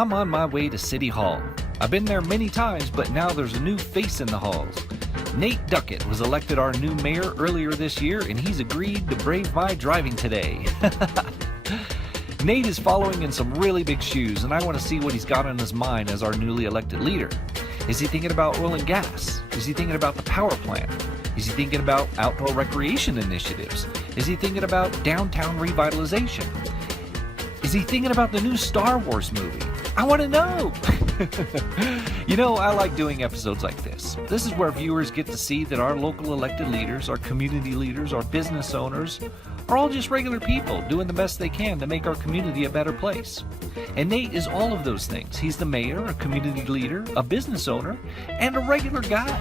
I'm on my way to City Hall. I've been there many times, but now there's a new face in the halls. Nate Duckett was elected our new mayor earlier this year, and he's agreed to brave my driving today. Nate is following in some really big shoes, and I want to see what he's got on his mind as our newly elected leader. Is he thinking about oil and gas? Is he thinking about the power plant? Is he thinking about outdoor recreation initiatives? Is he thinking about downtown revitalization? Is he thinking about the new Star Wars movie? I want to know! You know, I like doing episodes like this. This is where viewers get to see that our local elected leaders, our community leaders, our business owners are all just regular people doing the best they can to make our community a better place. And Nate is all of those things. He's the mayor, a community leader, a business owner, and a regular guy.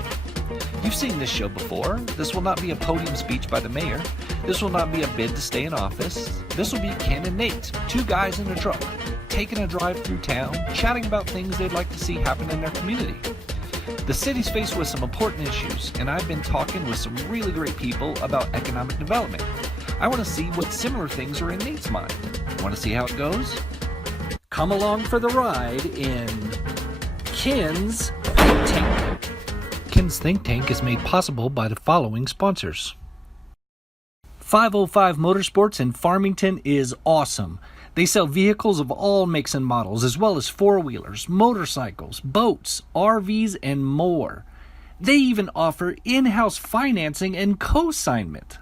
You've seen this show before. This will not be a podium speech by the mayor. This will not be a bid to stay in office. This will be Ken and Nate, two guys in a truck, taking a drive through town, chatting about things they'd like to see happen in their community. The city's faced with some important issues, and I've been talking with some really great people about economic development. I want to see what similar things are in Nate's mind. Want to see how it goes? Come along for the ride in Ken's Think Tank. Ken's Think Tank is made possible by the following sponsors. 505 Motorsports in Farmington is awesome. They sell vehicles of all makes and models, as well as four-wheelers, motorcycles, boats, RVs, and more. They even offer in-house financing and co-signment.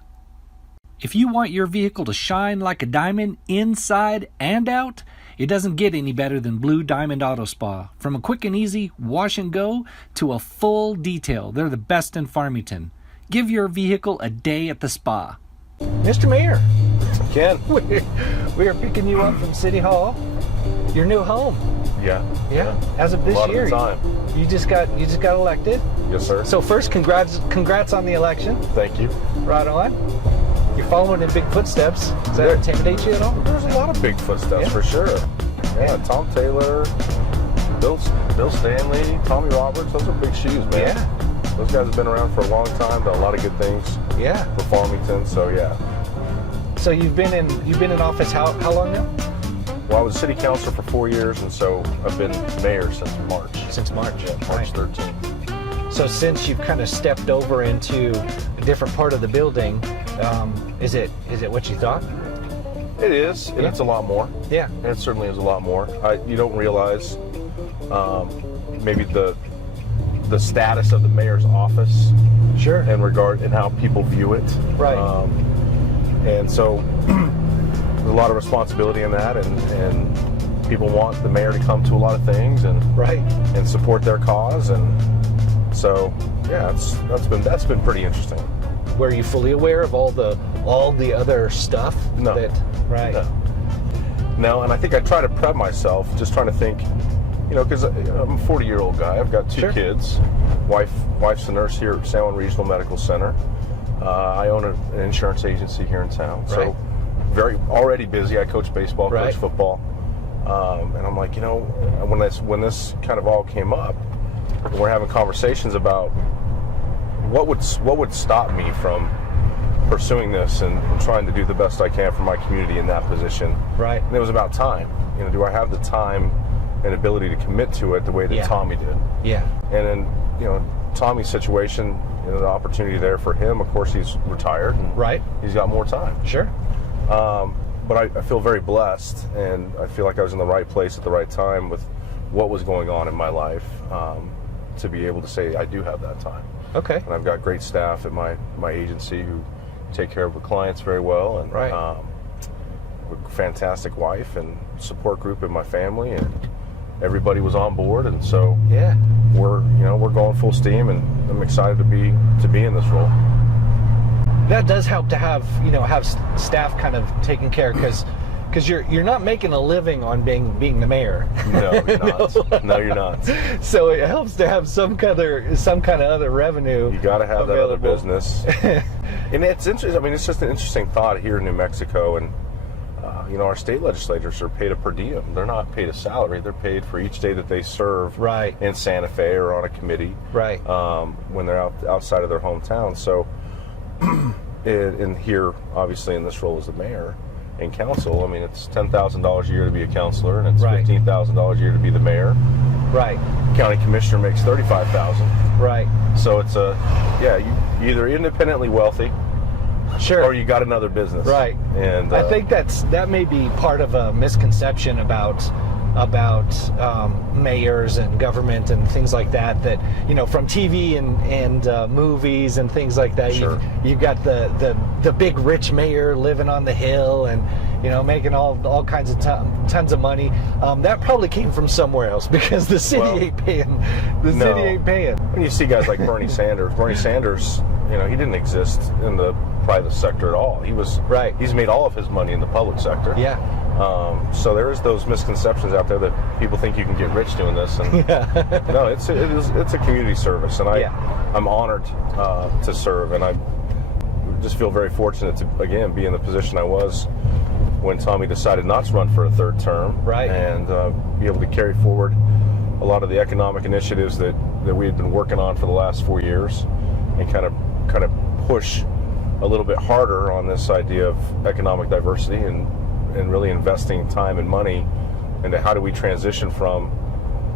If you want your vehicle to shine like a diamond inside and out, it doesn't get any better than Blue Diamond Auto Spa. From a quick and easy wash and go to a full detail, they're the best in Farmington. Give your vehicle a day at the spa. Mr. Mayor, Ken? we are picking you up from City Hall, your new home. Yeah. As of this year, time. you just got elected. Yes, sir. So first, congrats on the election. Thank you. Right on. You're following in big footsteps. Does that intimidate you at all? There's a lot of big footsteps for sure. Yeah, Tom Taylor, Bill Stanley, Tommy Roberts. Those are big shoes, man. Yeah. Those guys have been around for a long time, done a lot of good things. Yeah. For Farmington, so yeah. So you've been in office how long now? Well, I was city councilor for 4 years, and so I've been mayor since March. Since March. Yeah, March 13th. So since you've kind of stepped over into a different part of the building, is it what you thought? It is, and it's a lot more. Yeah. And it certainly is a lot more. You don't realize maybe the status of the mayor's office. Sure. In regard and how people view it. Right. And so there's a lot of responsibility in that, and people want the mayor to come to a lot of things and support their cause, and so yeah, that's been pretty interesting. Were you fully aware of all the other stuff? No. No, and I think I try to prep myself, just trying to think, because I'm a 40-year-old guy. I've got two kids. Wife's a nurse here at San Juan Regional Medical Center. I own an insurance agency here in town. So already busy. I coach baseball, coach football. And I'm like, when this kind of all came up, we're having conversations about what would stop me from pursuing this and trying to do the best I can for my community in that position. Right. And it was about time. Do I have the time and ability to commit to it the way that Tommy did? Yeah. And then, Tommy's situation, the opportunity there for him, of course, he's retired. And he's got more time. Sure. But I feel very blessed, and I feel like I was in the right place at the right time with what was going on in my life to be able to say I do have that time. Okay. And I've got great staff at my agency who take care of the clients very well, and a fantastic wife and support group in my family, and everybody was on board, and so we're going full steam, and I'm excited to be in this role. That does help to have staff kind of taking care, because you're not making a living on being the mayor. No, you're not. No, you're not. So it helps to have some kind of other revenue. You got to have that other business. And it's interesting. I mean, it's just an interesting thought here in New Mexico, and our state legislators are paid a per diem. They're not paid a salary. They're paid for each day that they serve in Santa Fe or on a committee. Right. When they're outside of their hometown. So, and here, obviously, in this role as the mayor, in council. I mean, it's $10,000 a year to be a councilor, and it's Right. $15,000 a year to be the mayor. Right. County commissioner makes $35,000. Right. So it's you either independently wealthy, Sure. or you got another business. Right. And I think that may be part of a misconception about mayors and government and things like that. That from TV and movies and things like that. Sure. You've got the big rich mayor living on the hill and making all kinds of tons of money. That probably came from somewhere else because the city ain't paying. City ain't paying. When you see guys like Bernie Sanders, he didn't exist in the private sector at all. He's made all of his money in the public sector. Yeah. So there is those misconceptions out there that people think you can get rich doing this, and no, it's a community service, and I'm honored to serve, and I just feel very fortunate to again be in the position I was when Tommy decided not to run for a third term, right, and be able to carry forward a lot of the economic initiatives that we had been working on for the last 4 years, and kind of push a little bit harder on this idea of economic diversity and really investing time and money into how do we transition from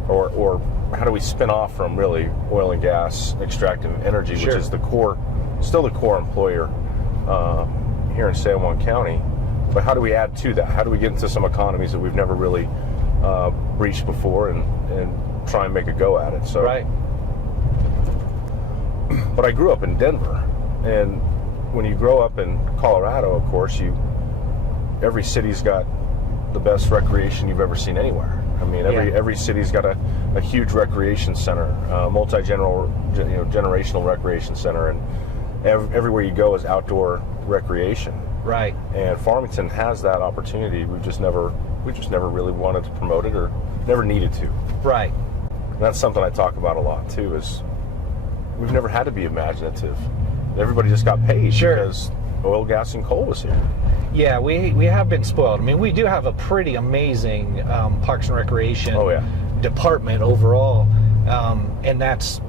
or how do we spin off from really oil and gas extractive energy, Sure. which is still the core employer here in San Juan County, but how do we add to that? How do we get into some economies that we've never really reached before and try and make a go at it? So, right. But I grew up in Denver, and when you grow up in Colorado, of course, every city's got the best recreation you've ever seen anywhere. I mean, every city's got a huge recreation center, generational recreation center, and everywhere you go is outdoor recreation. Right. And Farmington has that opportunity. We just never really wanted to promote it or never needed to. Right. And that's something I talk about a lot too. Is we've never had to be imaginative. Everybody just got paid because oil, gas, and coal was here. Yeah, we have been spoiled. I mean, we do have a pretty amazing Parks and Recreation department overall, and that's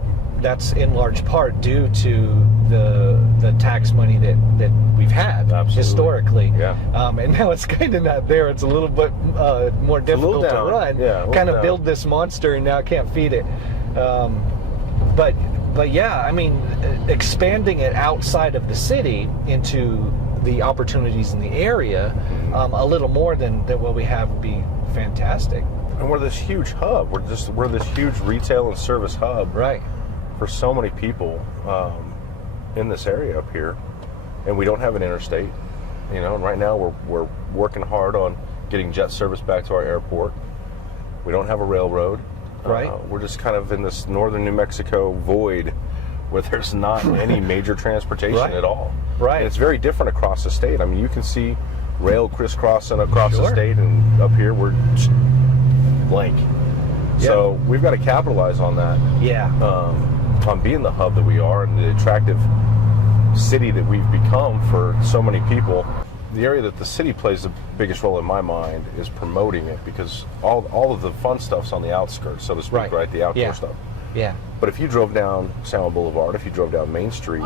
in large part due to the tax money that we've had historically. Yeah. And now it's kind of not there. It's a little bit more difficult to run. Yeah, kind of build this monster, and now I can't feed it. But yeah, I mean, expanding it outside of the city into the opportunities in the area, a little more than what we have would be fantastic. And we're this huge hub. We're this huge retail and service hub. Right. For so many people in this area up here, and we don't have an interstate. And right now we're working hard on getting jet service back to our airport. We don't have a railroad. Right. We're just kind of in this northern New Mexico void where there's not any major transportation at all. Right. And it's very different across the state. I mean, you can see rail crisscrossing across the state, and up here we're blank. Yeah. So we've got to capitalize on that. Yeah. On being the hub that we are and the attractive city that we've become for so many people. The area that the city plays the biggest role in my mind is promoting it, because all of the fun stuff's on the outskirts, so to speak, right? The outdoor stuff. Yeah. But if you drove down San Juan Boulevard, if you drove down Main Street,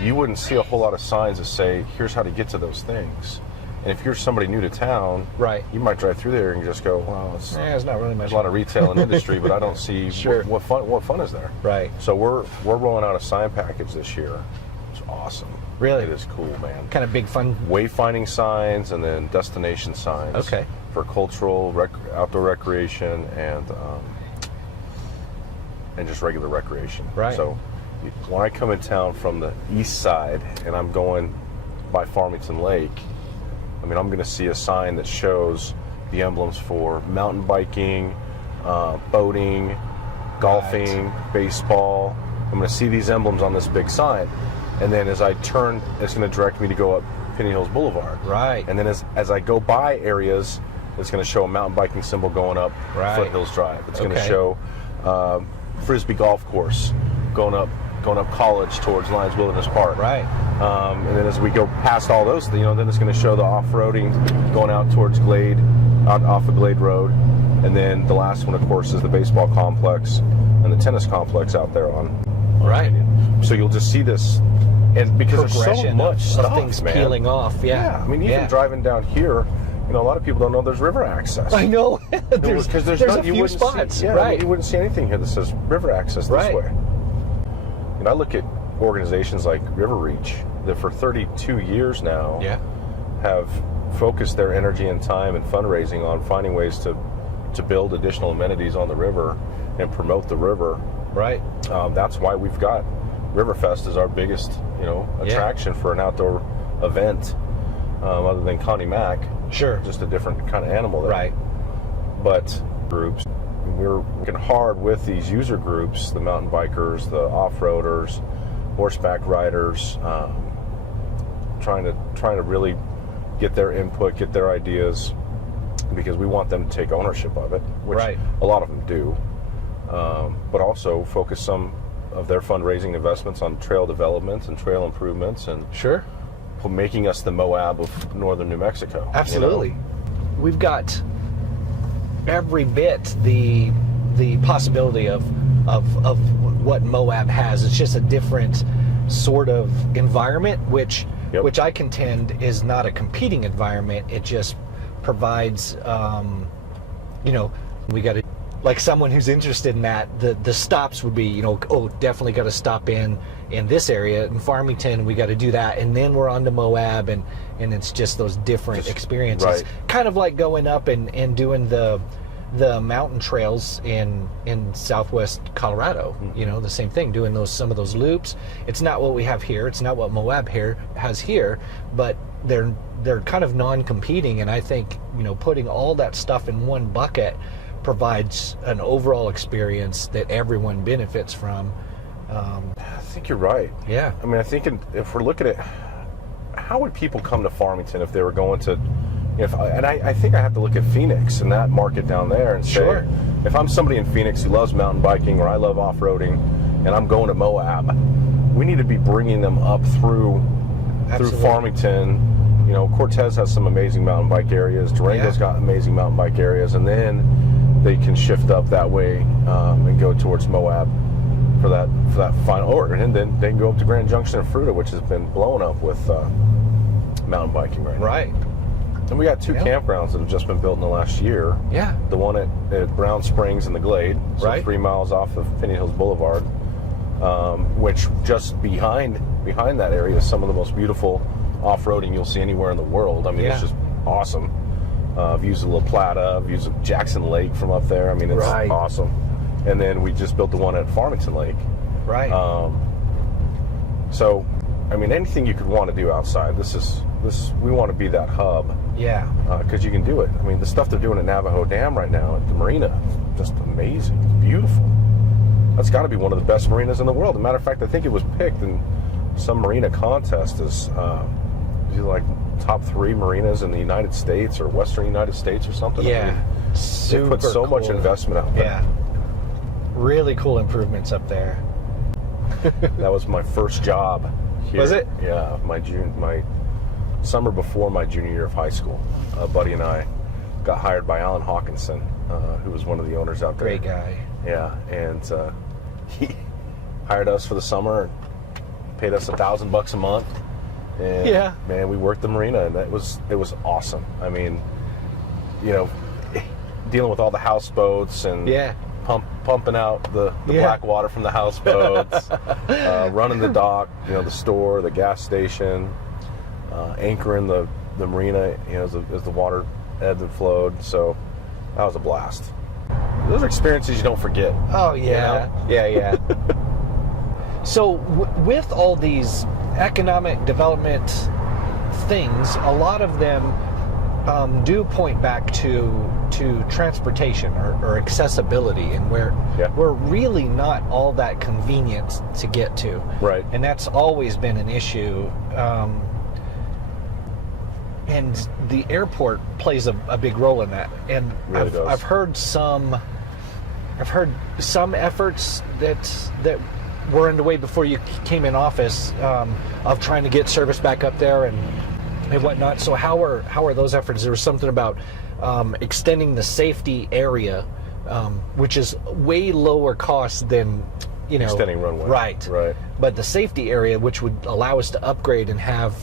you wouldn't see a whole lot of signs that say, here's how to get to those things. And if you're somebody new to town, you might drive through there and just go, well, it's not really much. There's a lot of retail and industry, but I don't see what fun is there. Right. So we're rolling out a sign package this year. It's awesome. Really? It is cool, man. Kind of big fun. Wayfinding signs and then destination signs. Okay. For cultural, outdoor recreation, and just regular recreation. Right. So when I come in town from the east side and I'm going by Farmington Lake, I mean, I'm going to see a sign that shows the emblems for mountain biking, boating, golfing, baseball. I'm going to see these emblems on this big sign. And then as I turn, it's going to direct me to go up Penny Hills Boulevard. Right. And then as I go by areas, it's going to show a mountain biking symbol going up Foothills Drive. It's going to show Frisbee Golf Course going up College towards Lions Wilderness Park. Right. And then as we go past all those, then it's going to show the off-roading going out towards Glade, off of Glade Road. And then the last one, of course, is the baseball complex and the tennis complex out there on Right. Canyon. So you'll just see this and because there's so progression much stuff, of things man. peeling off. I mean, even driving down here, you know, a lot of people don't know there's river access. I know. there's a few spots. You wouldn't see anything here that says river access this way. And I look at organizations like River Reach that for 32 years now have focused their energy and time and fundraising on finding ways to build additional amenities on the river and promote the river. Right. That's why we've got Riverfest as our biggest, you know, attraction for an outdoor event, other than Connie Mack. Sure. Just a different kind of animal there. Right. But groups, we're working hard with these user groups, the mountain bikers, the off-roaders, horseback riders, trying to really get their input, get their ideas, because we want them to take ownership of it, which a lot of them do, but also focus some of their fundraising investments on trail development and trail improvements and making us the Moab of northern New Mexico. Absolutely. You know? We've got every bit the possibility of what Moab has. It's just a different sort of environment, which I contend is not a competing environment. It just provides, you know, we got to, like someone who's interested in that, the stops would be, you know, definitely got to stop in this area. In Farmington, we got to do that, and then we're on to Moab, and it's just those different experiences. Right. Kind of like going up and doing the mountain trails in southwest Colorado. You know, the same thing, doing some of those loops. It's not what we have here. It's not what Moab has here, but they're kind of non-competing, and I think, you know, putting all that stuff in one bucket provides an overall experience that everyone benefits from. I think you're right. Yeah. I mean, I think if we're looking at how would people come to Farmington if they were going to, I think I have to look at Phoenix and that market down there and say, if I'm somebody in Phoenix who loves mountain biking or I love off-roading and I'm going to Moab, we need to be bringing them up through Farmington. You know, Cortez has some amazing mountain bike areas. Durango's got amazing mountain bike areas, and then they can shift up that way and go towards Moab for that final order, and then they can go up to Grand Junction and Fruita, which has been blown up with mountain biking right now. Right. And we got two campgrounds that have just been built in the last year. Yeah. The one at Brown Springs in the Glade, so 3 miles off of Pinion Hills Boulevard, which just behind that area is some of the most beautiful off-roading you'll see anywhere in the world. I mean, it's just awesome. Views of La Plata, views of Jackson Lake from up there. I mean, it's awesome. And then we just built the one at Farmington Lake. Right. So, I mean, anything you could want to do outside, we want to be that hub. Yeah. Because you can do it. I mean, the stuff they're doing at Navajo Dam right now at the marina, just amazing. It's beautiful. That's got to be one of the best marinas in the world. As a matter of fact, I think it was picked in some marina contest as either like top 3 marinas in the United States or Western United States or something. Yeah. I mean, they put so much investment out there. Yeah. Really cool improvements up there. That was my first job here. Was it? Yeah, my summer before my junior year of high school. A buddy and I got hired by Alan Hawkinson, who was one of the owners out there. Great guy. Yeah, and he hired us for the summer and paid us $1,000 a month. And man, we worked the marina, and it was awesome. I mean, you know, dealing with all the houseboats and pumping out the black water from the houseboats, running the dock, you know, the store, the gas station, anchoring the marina, you know, as the water ebbed and flowed. So that was a blast. Those are experiences you don't forget. Oh yeah, you know? yeah. So with all these economic development things, a lot of them do point back to transportation or accessibility, and we're really not all that convenient to get to. Right. And that's always been an issue. And the airport plays a big role in that. And really I've heard some efforts that were underway before you came in office of trying to get service back up there and whatnot. So how are those efforts? There was something about extending the safety area, which is way lower cost than extending runway. Right. But the safety area, which would allow us to upgrade and have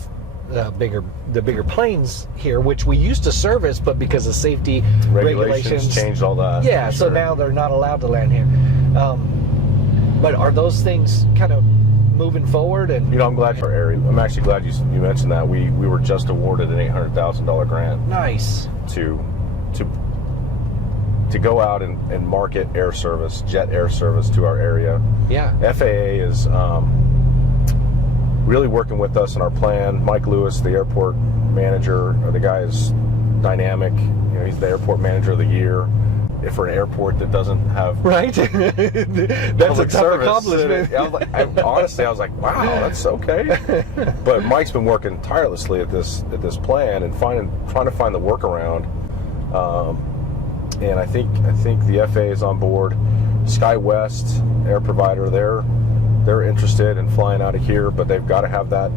the bigger planes here, which we used to service, but because of safety regulations changed all that. Yeah, so now they're not allowed to land here. But are those things kind of moving forward? And I'm glad for area. I'm actually glad you mentioned that. We were just awarded an $800,000 grant. Nice. To go out and market air service, jet air service to our area. Yeah. FAA is really working with us in our plan. Mike Lewis, the airport manager, the guy is dynamic. He's the airport manager of the year. If for an airport that doesn't have that's a tough accomplishment. Honestly, I was like, wow, that's okay. But Mike's been working tirelessly at this plan and trying to find the workaround. And I think the FAA is on board. SkyWest, air provider, they're interested in flying out of here, but they've got to have that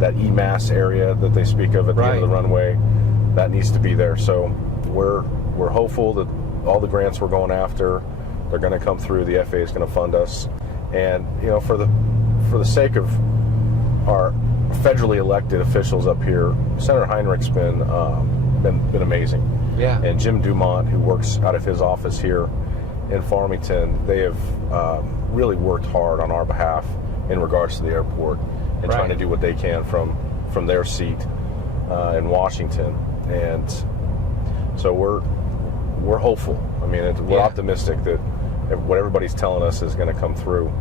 EMAS area that they speak of at the end of the runway. That needs to be there. So we're hopeful that all the grants we're going after, they're going to come through. The FAA is going to fund us, and for the sake of our federally elected officials up here, Senator Heinrich's been amazing. Yeah. And Jim Dumont, who works out of his office here in Farmington, they have really worked hard on our behalf in regards to the airport and trying to do what they can from their seat in Washington. And so we're hopeful. I mean, we're optimistic that what everybody's telling us is going to come through.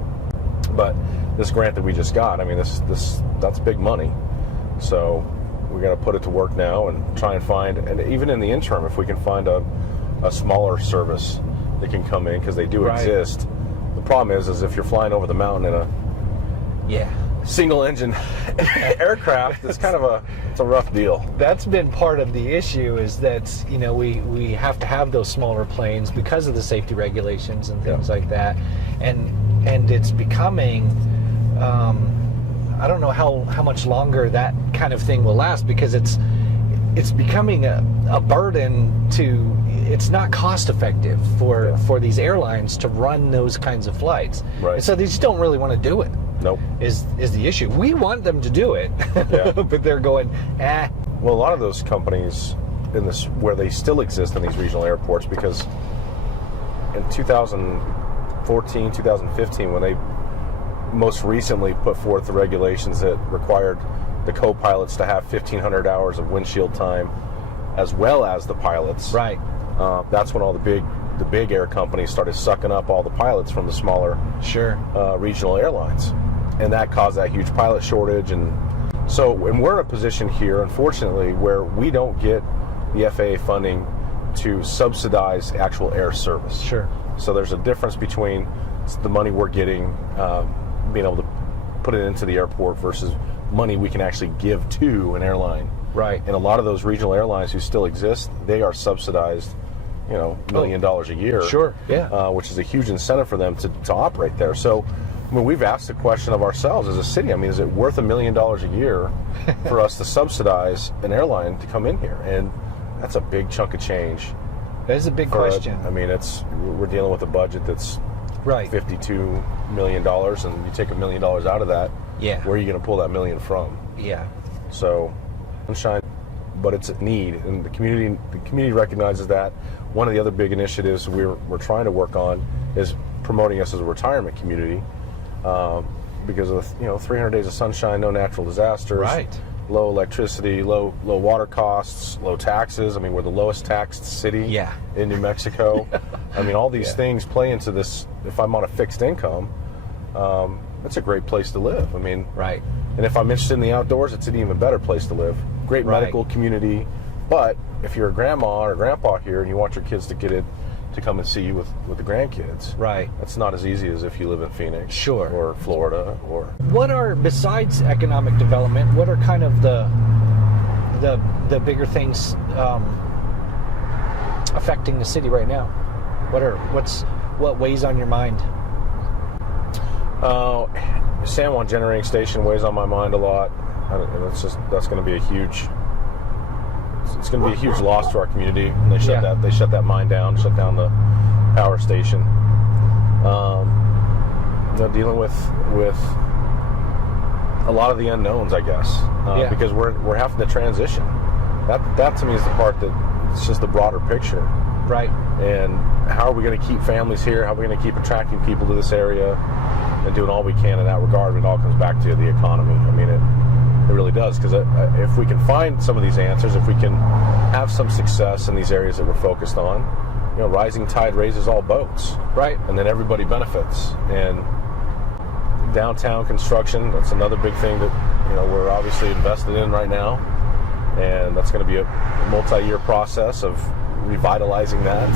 But this grant that we just got, I mean, that's big money. So we got to put it to work now and try and find, and even in the interim, if we can find a smaller service that can come in, because they do exist. The problem is if you're flying over the mountain in a single engine aircraft, it's kind of it's a rough deal. That's been part of the issue, is that we have to have those smaller planes because of the safety regulations and things like that, and it's becoming I don't know how much longer that kind of thing will last, because it's becoming a burden to. It's not cost effective for these airlines to run those kinds of flights. Right. And so they just don't really want to do it. Nope. Is the issue. We want them to do it, but they're going, Well, a lot of those companies where they still exist in these regional airports, because in 2014, 2015, when they most recently put forth the regulations that required the co-pilots to have 1,500 hours of windshield time, as well as the pilots. Right. That's when all the big air companies started sucking up all the pilots from the smaller regional airlines, and that caused that huge pilot shortage. And we're in a position here, unfortunately, where we don't get the FAA funding to subsidize actual air service. Sure. So there's a difference between the money we're getting, being able to put it into the airport, versus money we can actually give to an airline. Right. And a lot of those regional airlines who still exist, they are subsidized, $1 million a year. Sure. Yeah. Which is a huge incentive for them to operate there. So, I mean, we've asked the question of ourselves as a city. I mean, is it worth $1 million a year for us to subsidize an airline to come in here? And that's a big chunk of change. That is a big question. I mean, we're dealing with a budget that's $52 million, and you take $1 million out of that. Yeah. Where are you going to pull that million from? Yeah. So, sunshine, but it's a need, and the community recognizes that. One of the other big initiatives we're trying to work on is promoting us as a retirement community, because of 300 days of sunshine, no natural disasters, low electricity, low water costs, low taxes. I mean, we're the lowest taxed city in New Mexico. I mean, all these things play into this. If I'm on a fixed income, it's a great place to live. I mean, and if I'm interested in the outdoors, it's an even better place to live. Great medical community. But if you're a grandma or grandpa here and you want your kids to get it, to come and see you with the grandkids, that's not as easy as if you live in Phoenix or Florida. Or what are, besides economic development, what are kind of the bigger things affecting the city right now? What weighs on your mind? San Juan Generating Station weighs on my mind a lot, and that's going to be a huge. It's going to be a huge loss to our community. And they shut that mine down, shut down the power station. dealing with a lot of the unknowns, I guess, because we're having to transition. That to me is the part that it's just the broader picture. Right. And how are we going to keep families here? How are we going to keep attracting people to this area and doing all we can in that regard? It all comes back to the economy. I mean, it really does, because if we can find some of these answers, if we can have some success in these areas that we're focused on, rising tide raises all boats. Right. And then everybody benefits. And downtown construction, that's another big thing that we're obviously invested in right now. And that's going to be a multi-year process of revitalizing that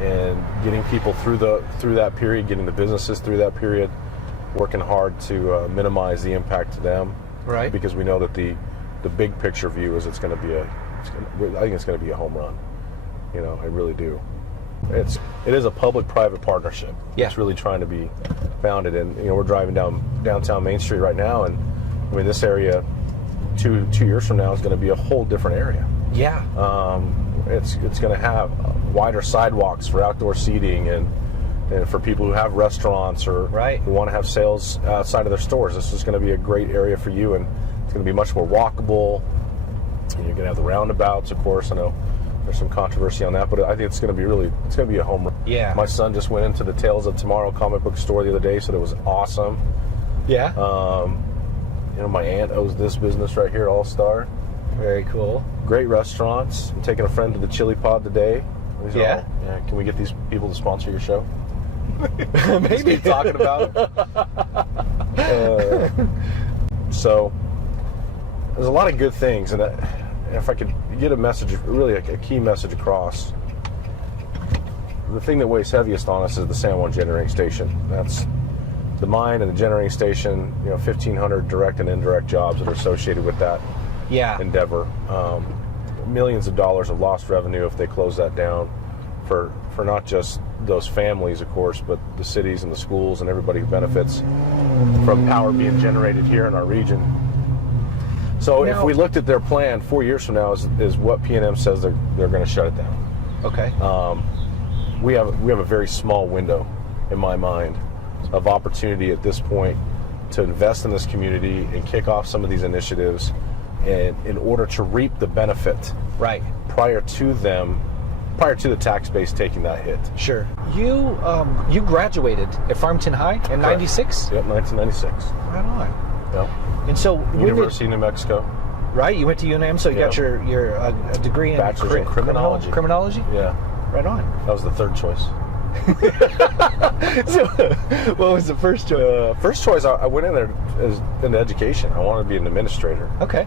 and getting people through that period, getting the businesses through that period, working hard to minimize the impact to them. Right. Because we know that the big picture view is I think it's going to be a home run. I really do. It is a public-private partnership. Yeah. It's really trying to be founded, and we're driving downtown Main Street right now, and I mean this area 2 years from now is going to be a whole different area. Yeah. It's going to have wider sidewalks for outdoor seating and for people who have restaurants or who want to have sales outside of their stores. This is going to be a great area for you, and it's going to be much more walkable. And you're going to have the roundabouts, of course. I know there's some controversy on that, but I think it's going to be a home run. Yeah. My son just went into the Tales of Tomorrow comic book store the other day, said it was awesome. Yeah. My aunt owns this business right here, All Star. Very cool. Great restaurants. I'm taking a friend to the Chili Pod today. Yeah. Can we get these people to sponsor your show? Maybe. Keep talking about it. So there's a lot of good things, and if I could get a message, really a key message across, the thing that weighs heaviest on us is the San Juan generating station. That's the mine and the generating station. 1,500 direct and indirect jobs that are associated with that endeavor. Millions of dollars of lost revenue if they close that down for not just those families, of course, but the cities and the schools and everybody who benefits from power being generated here in our region. So if we looked at their plan 4 years from now is what P&M says they're going to shut it down. Okay. We have a very small window in my mind of opportunity at this point to invest in this community and kick off some of these initiatives, and in order to reap the benefit prior to the tax base taking that hit. Sure. You graduated at Farmington High in '96? Yep, 1996. Right on. Yep. And so University of New Mexico. Right, you went to UNM, so you got your a degree in Bachelor's in criminology. Criminology? Yeah. Right on. That was the third choice. So, what was the first choice? First choice, I went in there into education. I wanted to be an administrator. Okay.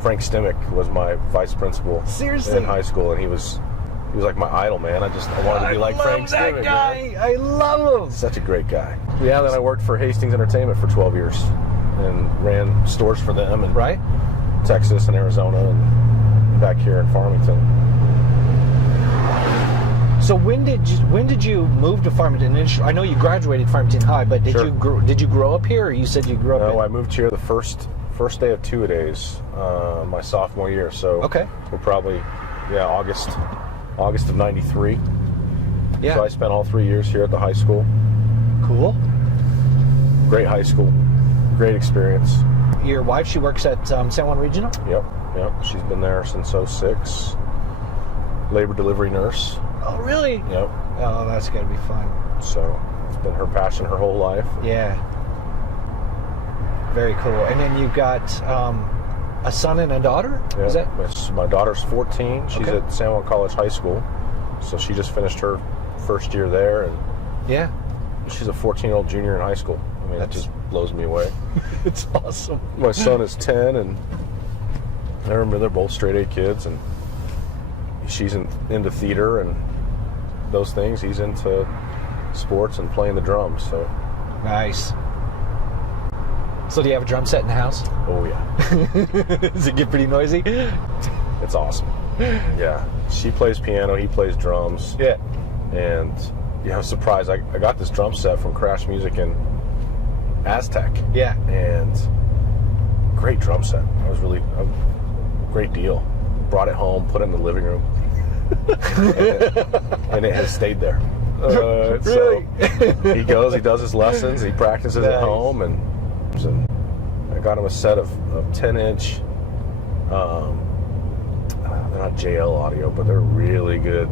Frank Stimick was my vice principal. Seriously? In high school, and he was like my idol, man. I wanted to be like Frank Stimick. That guy. Man. I love him. Such a great guy. Yeah. Then I worked for Hastings Entertainment for 12 years and ran stores for them in Texas and Arizona and back here in Farmington. So when did you move to Farmington? I know you graduated Farmington High, but did you grow up here, or you said you grew up? No, I moved here the first day of two-a-days, my sophomore year. So we're probably August of '93. Yeah. So I spent all 3 years here at the high school. Cool. Great high school, great experience. Your wife, she works at San Juan Regional? Yep. She's been there since '06. Labor delivery nurse. Oh, really? Yep. Oh, that's got to be fun. So it's been her passion her whole life. Yeah. Very cool. And then you've got a son and a daughter? Yeah. Is that? My daughter's 14. She's at San Juan College High School. So she just finished her first year there. And she's a 14-year-old junior in high school. I mean, that just blows me away. It's awesome. My son is 10, and I remember they're both straight A kids, and she's into theater and those things. He's into sports and playing the drums. So nice. So do you have a drum set in the house? Oh yeah. Does it get pretty noisy? It's awesome. Yeah. She plays piano. He plays drums. Yeah. And I was surprised. I got this drum set from Crash Music in Aztec. Yeah. And great drum set. It was really a great deal. Brought it home, put it in the living room, and it has stayed there. Really? So he goes, he does his lessons, he practices at home, and I got him a set of 10-inch, they're not JL audio, but they're really good.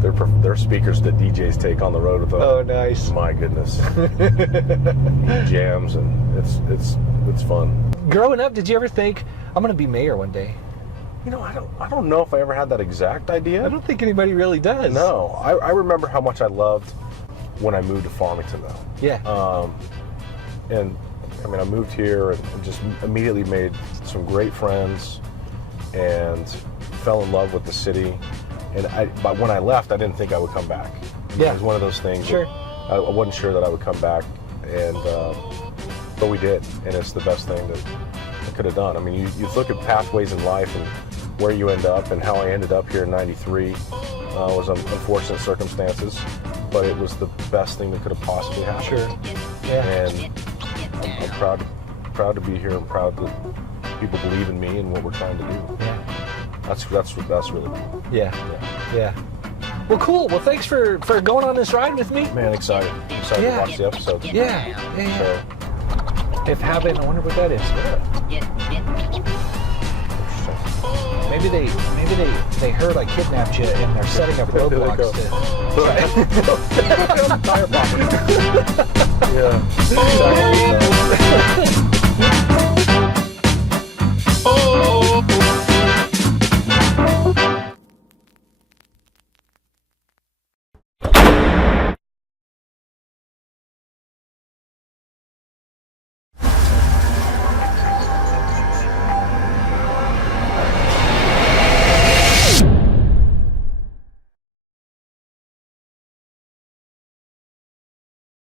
They're speakers that DJs take on the road with them. Oh, nice. My goodness. He jams, and it's fun. Growing up, did you ever think, I'm going to be mayor one day? You know, I don't know if I ever had that exact idea. I don't think anybody really does. No. I remember how much I loved when I moved to Farmington, though. Yeah. And, I mean, I moved here and just immediately made some great friends and fell in love with the city. But when I left, I didn't think I would come back. Yeah. It was one of those things. Sure. I wasn't sure that I would come back, but we did, and it's the best thing that I could have done. I mean, you look at pathways in life and where you end up, and how I ended up here in '93 was unfortunate circumstances, but it was the best thing that could have possibly happened. Sure. Yeah. And I'm proud to be here, and proud that people believe in me and what we're trying to do. Yeah. That's really cool. Yeah. Well, cool. Well, thanks for going on this ride with me. Man, excited to watch the episodes. Yeah. So, if having, I wonder what that is. Maybe they heard I kidnapped you and they're setting up roadblocks to. Tire bomb. Yeah. Exactly.